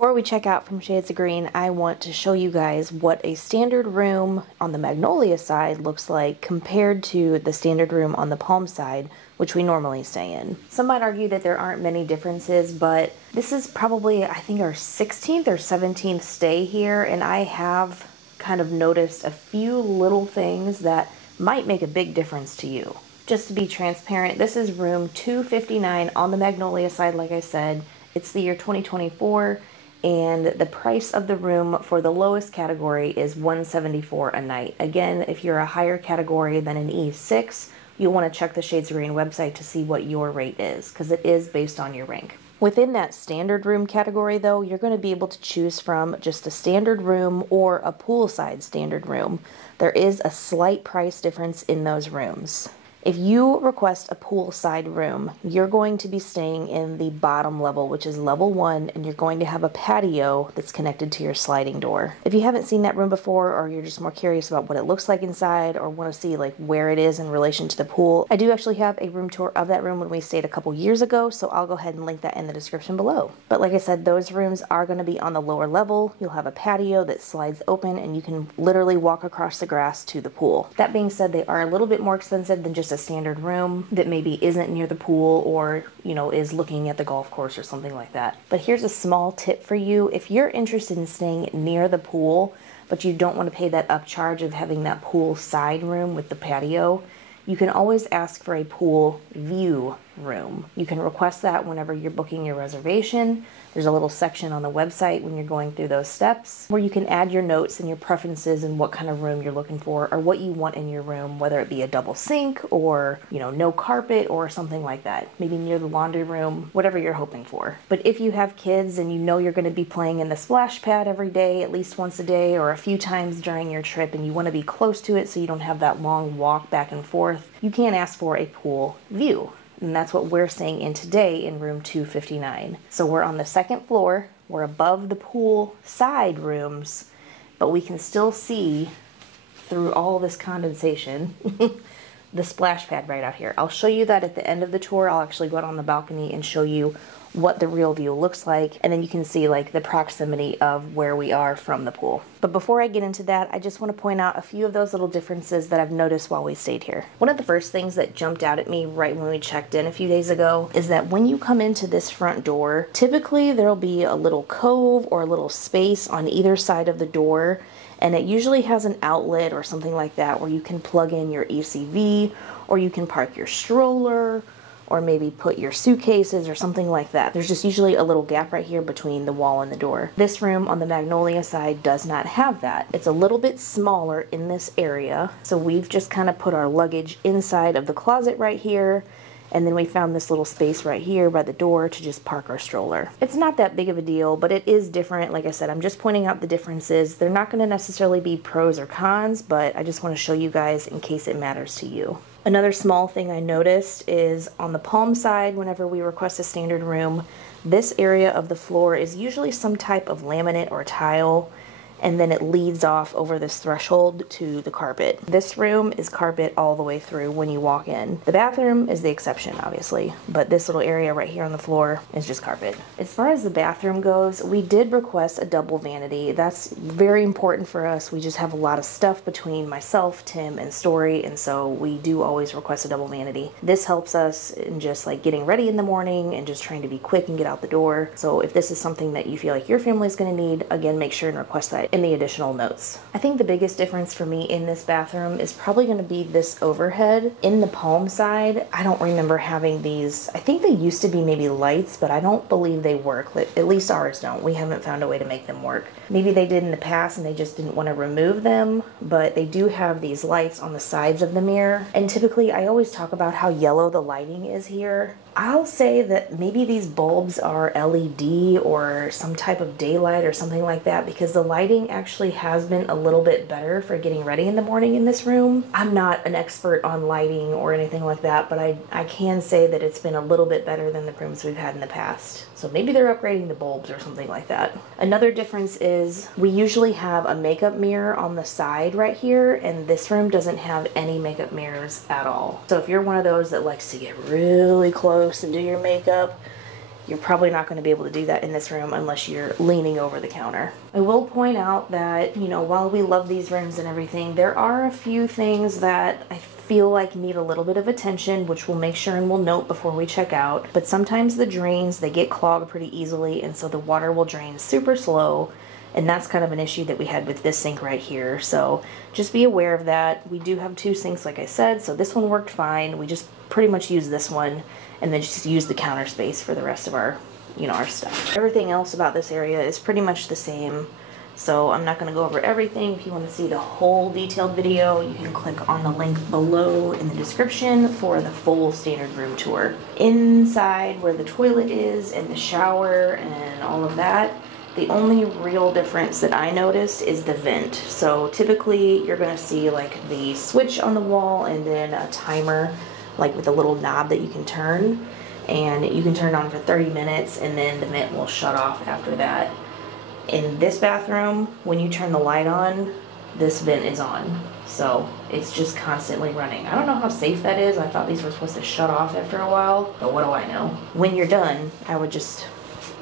Before we check out from Shades of Green, I want to show you guys what a standard room on the Magnolia side looks like compared to the standard room on the Palm side, which we normally stay in. Some might argue that there aren't many differences, but this is probably, I think, our 16th or 17th stay here, and I have kind of noticed a few little things that might make a big difference to you. Just to be transparent, this is room 259 on the Magnolia side, like I said. It's the year 2024. And the price of the room for the lowest category is $174 a night. Again, if you're a higher category than an E6, you'll want to check the Shades of Green website to see what your rate is, because it is based on your rank. Within that standard room category, though, you're going to be able to choose from just a standard room or a poolside standard room. There is a slight price difference in those rooms. If you request a poolside room, you're going to be staying in the bottom level, which is level 1, and you're going to have a patio that's connected to your sliding door. If you haven't seen that room before, or you're just more curious about what it looks like inside, or want to see like where it is in relation to the pool, I do actually have a room tour of that room when we stayed a couple years ago, so I'll go ahead and link that in the description below. But like I said, those rooms are going to be on the lower level. You'll have a patio that slides open, and you can literally walk across the grass to the pool. That being said, they are a little bit more expensive than just a standard room that maybe isn't near the pool or, you know, is looking at the golf course or something like that. But here's a small tip for you. If you're interested in staying near the pool, but you don't want to pay that upcharge of having that pool side room with the patio, you can always ask for a pool view room. You can request that whenever you're booking your reservation. There's a little section on the website when you're going through those steps where you can add your notes and your preferences and what kind of room you're looking for or what you want in your room, whether it be a double sink or, you know, no carpet or something like that. Maybe near the laundry room, whatever you're hoping for. But if you have kids and you know you're going to be playing in the splash pad every day, at least once a day or a few times during your trip, and you want to be close to it so you don't have that long walk back and forth, you can ask for a pool view. And that's what we're staying in today in room 259. So we're on the second floor, we're above the pool side rooms, but we can still see through all this condensation the splash pad right out here. I'll show you that at the end of the tour. I'll actually go out on the balcony and show you what the real view looks like, and then you can see like the proximity of where we are from the pool. But before I get into that, I just want to point out a few of those little differences that I've noticed while we stayed here. One of the first things that jumped out at me right when we checked in a few days ago is that when you come into this front door, typically there'll be a little cove or a little space on either side of the door, and it usually has an outlet or something like that where you can plug in your ECV, or you can park your stroller, or maybe put your suitcases or something like that. There's just usually a little gap right here between the wall and the door. This room on the Magnolia side does not have that. It's a little bit smaller in this area, so we've just kind of put our luggage inside of the closet right here, and then we found this little space right here by the door to just park our stroller. It's not that big of a deal, but it is different. Like I said, I'm just pointing out the differences. They're not going to necessarily be pros or cons, but I just want to show you guys in case it matters to you. Another small thing I noticed is on the Palm side, whenever we request a standard room, this area of the floor is usually some type of laminate or tile, and then it leads off over this threshold to the carpet. This room is carpet all the way through when you walk in. The bathroom is the exception, obviously, but this little area right here on the floor is just carpet. As far as the bathroom goes, we did request a double vanity. That's very important for us. We just have a lot of stuff between myself, Tim, and Story, and so we do always request a double vanity. This helps us in just like getting ready in the morning and just trying to be quick and get out the door. So if this is something that you feel like your family is going to need, again, make sure and request that in the additional notes. I think the biggest difference for me in this bathroom is probably going to be this overhead. In the Palm side, I don't remember having these. I think they used to be maybe lights, but I don't believe they work. At least ours don't. We haven't found a way to make them work. Maybe they did in the past and they just didn't want to remove them, but they do have these lights on the sides of the mirror. And typically, I always talk about how yellow the lighting is here. I'll say that maybe these bulbs are LED or some type of daylight or something like that, because the lighting actually has been a little bit better for getting ready in the morning in this room. I'm not an expert on lighting or anything like that, but I can say that it's been a little bit better than the rooms we've had in the past. So maybe they're upgrading the bulbs or something like that. Another difference is we usually have a makeup mirror on the side right here, and this room doesn't have any makeup mirrors at all. So if you're one of those that likes to get really close and do your makeup, You're probably not going to be able to do that in this room unless you're leaning over the counter. I will point out that, you know, while we love these rooms and everything, there are a few things that I feel like need a little bit of attention, which we'll make sure and we'll note before we check out. But sometimes the drains, they get clogged pretty easily, and so the water will drain super slow. And that's kind of an issue that we had with this sink right here. So just be aware of that. We do have 2 sinks, like I said, so this one worked fine. We just pretty much use this one and then just use the counter space for the rest of our, you know, our stuff. Everything else about this area is pretty much the same. So I'm not going to go over everything. If you want to see the whole detailed video, you can click on the link below in the description for the full standard room tour. Inside where the toilet is and the shower and all of that, the only real difference that I noticed is the vent. So typically you're going to see like the switch on the wall and then a timer like with a little knob that you can turn, and you can turn it on for 30 minutes and then the vent will shut off after that. In this bathroom, when you turn the light on, this vent is on. So it's just constantly running. I don't know how safe that is. I thought these were supposed to shut off after a while, but what do I know? When you're done, I would just,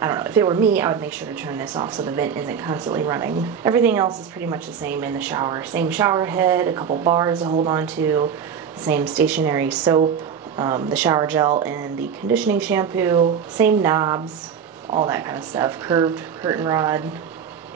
I don't know, if it were me, I would make sure to turn this off so the vent isn't constantly running. Everything else is pretty much the same in the shower. Same shower head, a couple bars to hold on to, same stationary soap, the shower gel and the conditioning shampoo, same knobs, all that kind of stuff. Curved curtain rod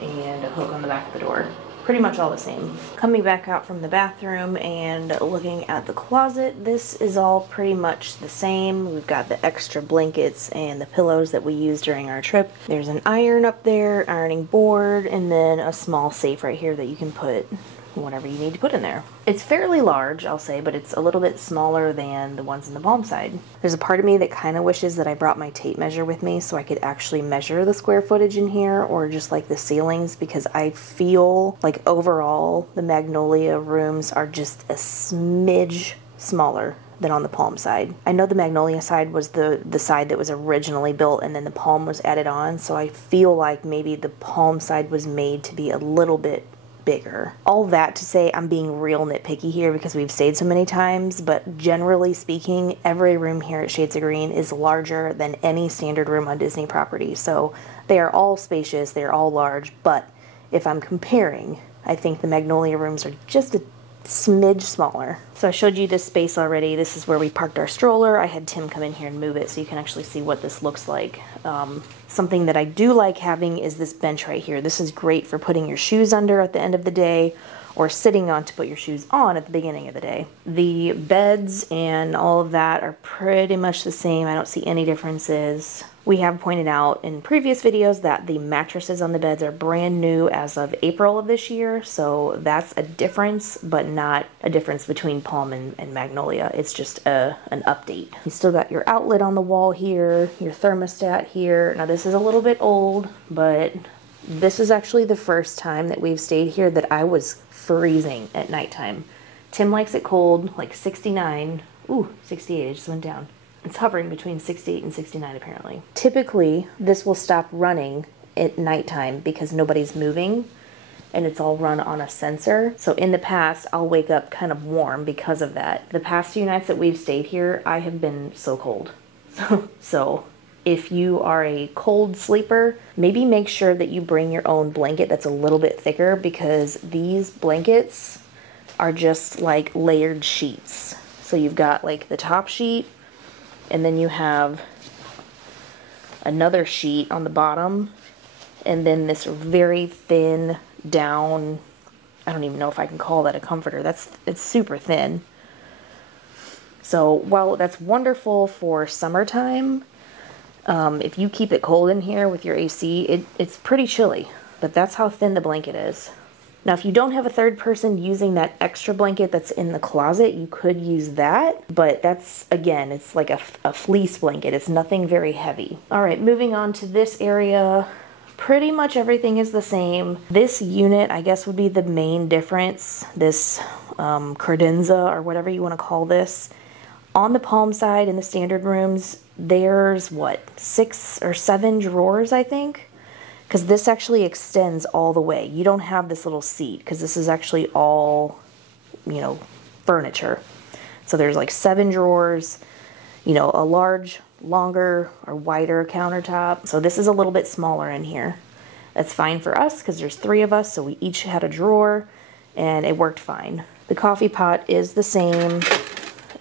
and a hook on the back of the door. Pretty much all the same. Coming back out from the bathroom and looking at the closet, this is all pretty much the same. We've got the extra blankets and the pillows that we used during our trip. There's an iron up there, ironing board, and then a small safe right here that you can put whatever you need to put in there. It's fairly large, I'll say, but it's a little bit smaller than the ones in the palm side. There's a part of me that kind of wishes that I brought my tape measure with me so I could actually measure the square footage in here, or just like the ceilings, because I feel like overall the Magnolia rooms are just a smidge smaller than on the palm side. I know the Magnolia side was the side that was originally built and then the palm was added on, so I feel like maybe the palm side was made to be a little bit bigger. All that to say, I'm being real nitpicky here because we've stayed so many times, but generally speaking, every room here at Shades of Green is larger than any standard room on Disney property. So they are all spacious, they're all large, but if I'm comparing, I think the Magnolia rooms are just a smidge smaller. So I showed you this space already. This is where we parked our stroller. I had Tim come in here and move it so you can actually see what this looks like. Something that I do like having is this bench right here. This is great for putting your shoes under at the end of the day, or sitting on to put your shoes on at the beginning of the day. The beds and all of that are pretty much the same. I don't see any differences. We have pointed out in previous videos that the mattresses on the beds are brand new as of April of this year, so that's a difference, but not a difference between Palm and Magnolia. It's just an update. You still got your outlet on the wall here, your thermostat here. Now this is a little bit old, but this is actually the first time that we've stayed here that I was freezing at nighttime. Tim likes it cold, like 69. Ooh, 68, I just went down. It's hovering between 68 and 69 apparently. Typically, this will stop running at nighttime because nobody's moving and it's all run on a sensor. So in the past, I'll wake up kind of warm because of that. The past few nights that we've stayed here, I have been so cold. So if you are a cold sleeper, maybe make sure that you bring your own blanket that's a little bit thicker, because these blankets are just like layered sheets. So you've got like the top sheet, and then you have another sheet on the bottom, and then this very thin down, I don't even know if I can call that a comforter. It's super thin. So while that's wonderful for summertime, if you keep it cold in here with your AC, it's pretty chilly, but that's how thin the blanket is. Now, if you don't have a third person using that extra blanket that's in the closet, you could use that, but that's, again, it's like a fleece blanket. It's nothing very heavy. All right, moving on to this area. Pretty much everything is the same. This unit, I guess, would be the main difference. This credenza, or whatever you want to call this. On the Palm side in the standard rooms, there's what, 6 or 7 drawers, I think? Because this actually extends all the way. You don't have this little seat because this is actually all, you know, furniture. So there's like 7 drawers, you know, a large longer or wider countertop. So this is a little bit smaller in here. That's fine for us because there's 3 of us, so we each had a drawer and it worked fine. The coffee pot is the same.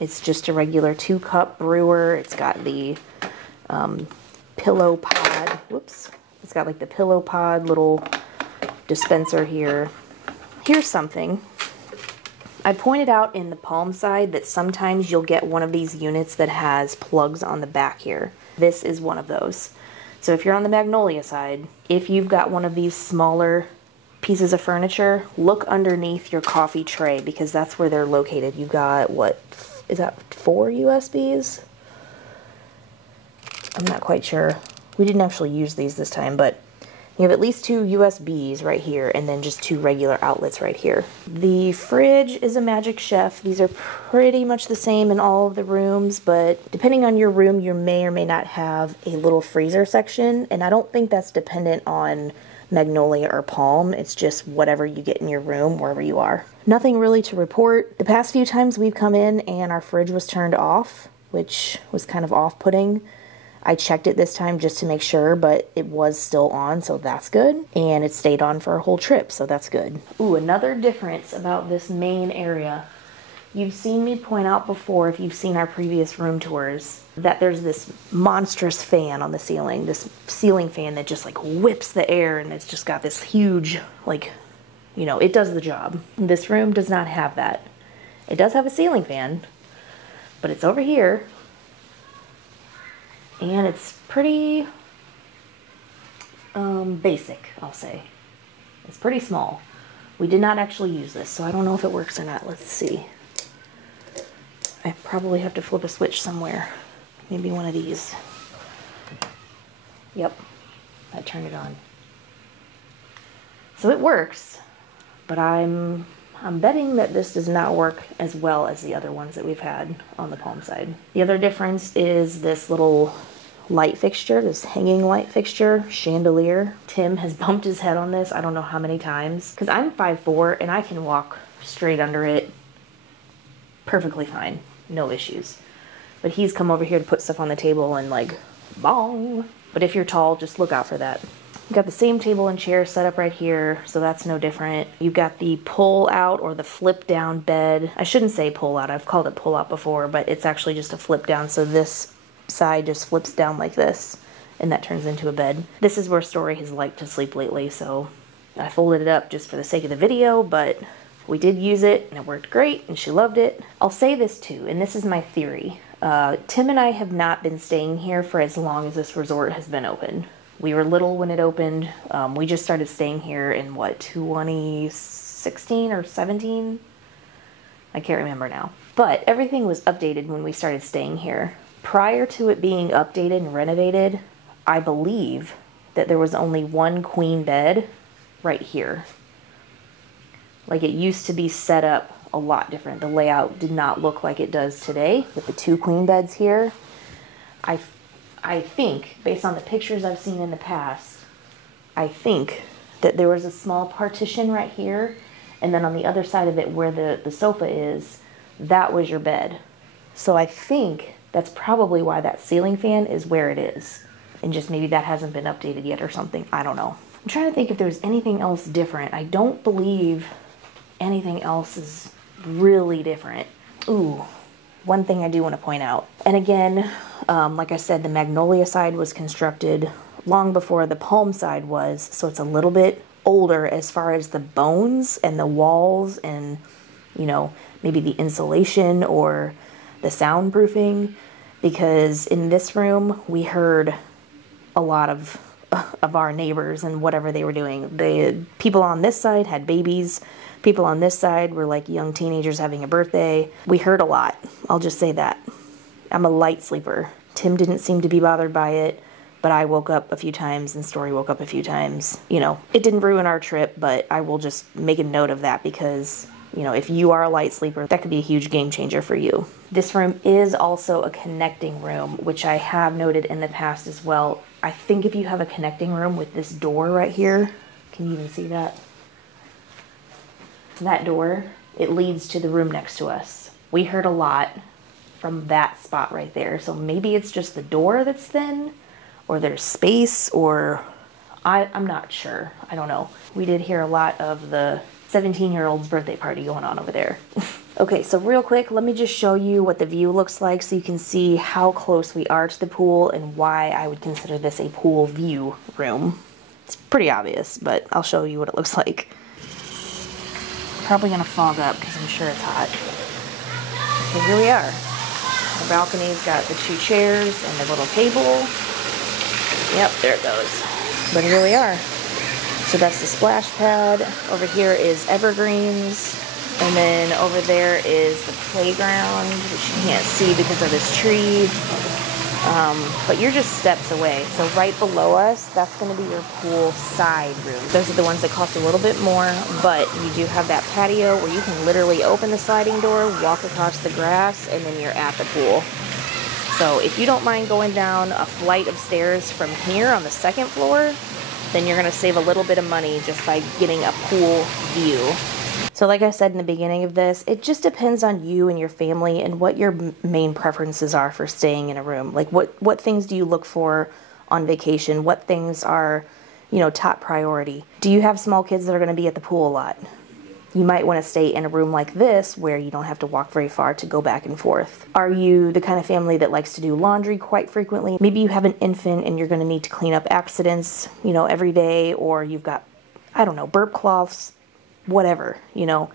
It's just a regular 2-cup brewer. It's got the pillow pod. Whoops. It's got like the pillow pod little dispenser here. Here's something. I pointed out in the palm side that sometimes you'll get one of these units that has plugs on the back here. This is one of those. So if you're on the magnolia side, if you've got one of these smaller pieces of furniture, look underneath your coffee tray because that's where they're located. You got, what, is that 4 USBs? I'm not quite sure. We didn't actually use these this time, but you have at least 2 USBs right here and then just 2 regular outlets right here. The fridge is a Magic Chef. These are pretty much the same in all of the rooms, but depending on your room, you may or may not have a little freezer section, and I don't think that's dependent on magnolia or palm. It's just whatever you get in your room, wherever you are. Nothing really to report. The past few times we've come in and our fridge was turned off, which was kind of off-putting. I checked it this time just to make sure, but it was still on, so that's good. And it stayed on for a whole trip, so that's good. Ooh, another difference about this main area. You've seen me point out before, if you've seen our previous room tours, that there's this monstrous fan on the ceiling, this ceiling fan that just like whips the air, and it's just got this huge, like, you know, it does the job. This room does not have that. It does have a ceiling fan, but it's over here. And it's pretty basic, I'll say. It's pretty small. We did not actually use this, so I don't know if it works or not. Let's see. I probably have to flip a switch somewhere. Maybe one of these. Yep, I turned it on. So it works, but I'm betting that this does not work as well as the other ones that we've had on the palm side. The other difference is this little light fixture, this hanging light fixture, chandelier. Tim has bumped his head on this I don't know how many times, because I'm 5'4" and I can walk straight under it perfectly fine, no issues. But he's come over here to put stuff on the table and like, bong. But if you're tall, just look out for that. You've got the same table and chair set up right here, so that's no different. You've got the pull out or the flip down bed. I shouldn't say pull out, I've called it pull out before, but it's actually just a flip down, so this side just flips down like this, and that turns into a bed. This is where Story has liked to sleep lately, so I folded it up just for the sake of the video, but we did use it, and it worked great, and she loved it. I'll say this too, and this is my theory. Tim and I have not been staying here for as long as this resort has been open. We were little when it opened. We just started staying here in, what, 2016 or 17? I can't remember now. But everything was updated when we started staying here. Prior to it being updated and renovated, I believe that there was only one queen bed right here. Like, it used to be set up a lot different. The layout did not look like it does today with the 2 queen beds here. I think, based on the pictures I've seen in the past, I think that there was a small partition right here, and then on the other side of it where the sofa is, that was your bed. So I think that's probably why that ceiling fan is where it is. And just maybe that hasn't been updated yet or something. I don't know. I'm trying to think if there's anything else different. I don't believe anything else is really different. Ooh, one thing I do want to point out. And again, like I said, the magnolia side was constructed long before the palm side was, so it's a little bit older as far as the bones and the walls and, you know, maybe the insulation or the soundproofing, because in this room we heard a lot of our neighbors and whatever they were doing. The people on this side had babies. People on this side were like young teenagers having a birthday. We heard a lot. I'll just say that. I'm a light sleeper. Tim didn't seem to be bothered by it, but I woke up a few times and Story woke up a few times. You know, it didn't ruin our trip, but I will just make a note of that because, you know, if you are a light sleeper, that could be a huge game changer for you. This room is also a connecting room, which I have noted in the past as well. I think if you have a connecting room with this door right here, can you even see that? That door, it leads to the room next to us. We heard a lot from that spot right there. So maybe it's just the door that's thin, or there's space, or I'm not sure. I don't know. We did hear a lot of the 17-year-old's birthday party going on over there. Okay, so real quick, let me just show you what the view looks like so you can see how close we are to the pool and why I would consider this a pool view room. It's pretty obvious, but I'll show you what it looks like. Probably gonna fog up because I'm sure it's hot. Okay, here we are. The balcony's got the 2 chairs and the little table. Yep, there it goes. But here we are. So that's the splash pad. Over here is evergreens. And then over there is the playground, which you can't see because of this tree. But you're just steps away. So right below us, that's going to be your pool side room. Those are the ones that cost a little bit more, but you do have that patio where you can literally open the sliding door, walk across the grass, and then you're at the pool. So if you don't mind going down a flight of stairs from here on the 2nd floor, then you're going to save a little bit of money just by getting a pool view. So like I said in the beginning of this, it just depends on you and your family and what your main preferences are for staying in a room. Like what things do you look for on vacation? What things are, you know, top priority? Do you have small kids that are going to be at the pool a lot? You might want to stay in a room like this where you don't have to walk very far to go back and forth. Are you the kind of family that likes to do laundry quite frequently? Maybe you have an infant and you're going to need to clean up accidents, you know, every day, or you've got, I don't know, burp cloths, whatever, you know.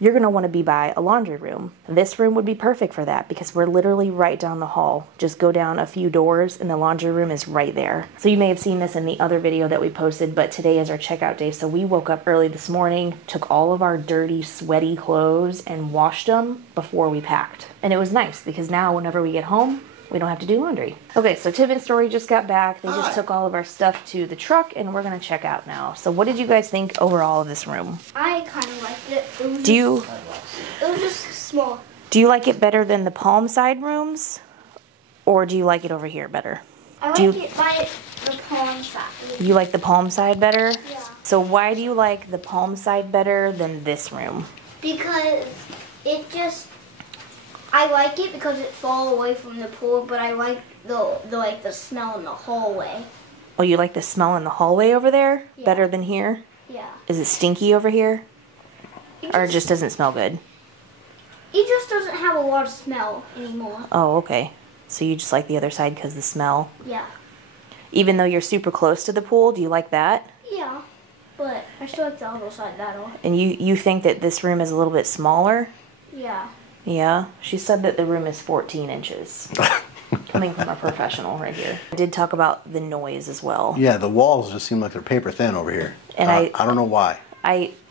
You're going to want to be by a laundry room. This room would be perfect for that because we're literally right down the hall. Just go down a few doors and the laundry room is right there. So you may have seen this in the other video that we posted, but today is our checkout day. So we woke up early this morning, took all of our dirty, sweaty clothes and washed them before we packed. And it was nice because now whenever we get home, we don't have to do laundry. Okay, so Tib and Story just got back. They just took all of our stuff to the truck and we're gonna check out now. So what did you guys think overall of this room? I kind of liked it. It was just small. Do you like it better than the Palm side rooms? Or do you like it over here better? I like it by the palm side. You like the Palm side better? Yeah. So why do you like the Palm side better than this room? Because it just, I like it because it's far away from the pool, but I like the smell in the hallway. Oh, you like the smell in the hallway over there Yeah. better than here? Yeah. Is it stinky over here? Or it just doesn't smell good? It just doesn't have a lot of smell anymore. Oh, okay. So you just like the other side because the smell? Yeah. Even though you're super close to the pool, do you like that? Yeah. But I still like the other side better. And you think that this room is a little bit smaller? Yeah. Yeah. She said that the room is 14 inches. Coming from a professional right here. I did talk about the noise as well. Yeah, the walls just seem like they're paper thin over here. And I don't know why.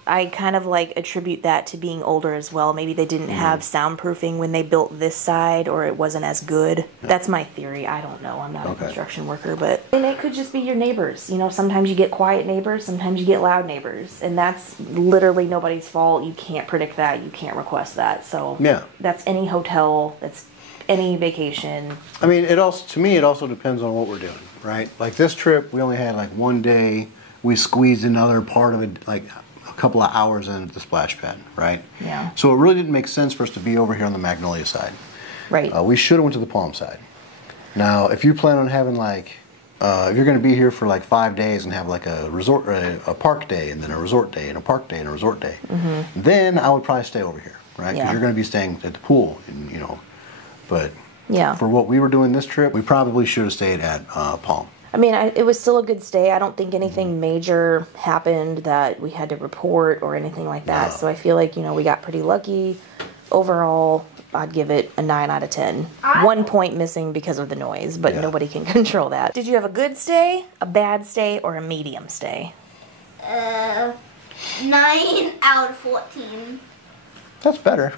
I kind of like attribute that to being older as well. Maybe they didn't have soundproofing when they built this side, or it wasn't as good. Yeah. That's my theory. I don't know. I'm not a construction worker, but and it could just be your neighbors. You know, sometimes you get quiet neighbors, sometimes you get loud neighbors, and that's literally nobody's fault. You can't predict that. You can't request that. So yeah, that's any hotel. That's any vacation. I mean, to me, it also depends on what we're doing, right? Like this trip, we only had like one day. We squeezed another part of it, like a couple of hours in at the splash pad, right? Yeah. So it really didn't make sense for us to be over here on the Magnolia side. Right. We should have went to the Palm side. Now, if you plan on having like, if you're going to be here for like 5 days and have like a resort, a park day, and then a resort day, and a park day, and a resort day, then I would probably stay over here, right? Because you're going to be staying at the pool, and, you know. But for what we were doing this trip, we probably should have stayed at Palm. I mean, it was still a good stay. I don't think anything major happened that we had to report or anything like that. No. So I feel like, you know, we got pretty lucky. Overall, I'd give it a 9 out of 10. 1 point missing because of the noise, but nobody can control that. Did you have a good stay, a bad stay, or a medium stay? 9 out of 14. That's better.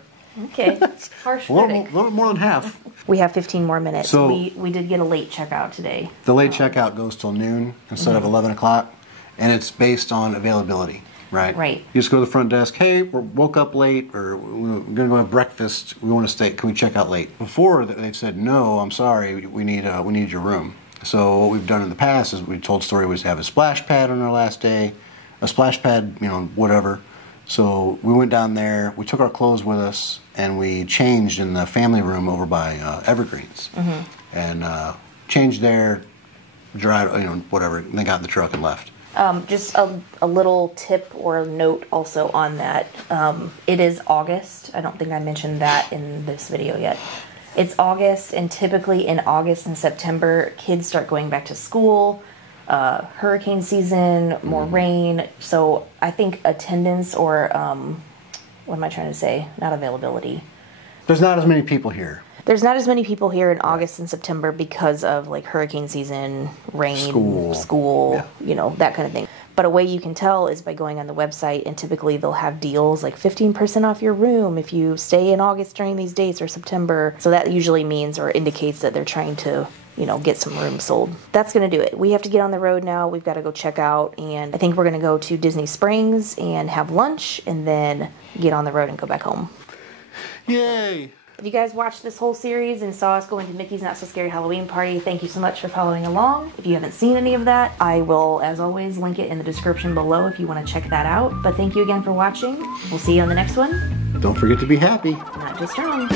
Okay, harsh critic. A little more than half. We have 15 more minutes. So we did get a late checkout today. The late checkout goes till noon instead of 11 o'clock, and it's based on availability, right? Right. You just go to the front desk, hey, we woke up late, or we're going to go have breakfast, we want to stay, can we check out late? Before, they've said, no, I'm sorry, we need your room. So what we've done in the past is we told Story was to have a splash pad on our last day, a splash pad, you know, whatever, So we went down there, we took our clothes with us, and we changed in the family room over by Evergreens. And changed there, dried, whatever, and then got in the truck and left. Just a little tip or note also on that. It is August. I don't think I mentioned that in this video yet. It's August, and typically in August and September, kids start going back to school. Hurricane season, more rain. So I think attendance or, what am I trying to say? Not availability. There's not as many people here. There's not as many people here in August and September because of like hurricane season, rain, school, that kind of thing. But a way you can tell is by going on the website, and typically they'll have deals like 15% off your room if you stay in August during these dates or September. So that usually means or indicates that they're trying to get some rooms sold. That's going to do it. We have to get on the road now. We've got to go check out, and I think we're going to go to Disney Springs and have lunch and then get on the road and go back home. Yay! If you guys watched this whole series and saw us going to Mickey's Not So Scary Halloween Party, thank you so much for following along. If you haven't seen any of that, I will, as always, link it in the description below if you want to check that out. But thank you again for watching. We'll see you on the next one. Don't forget to be happy. Not just strong.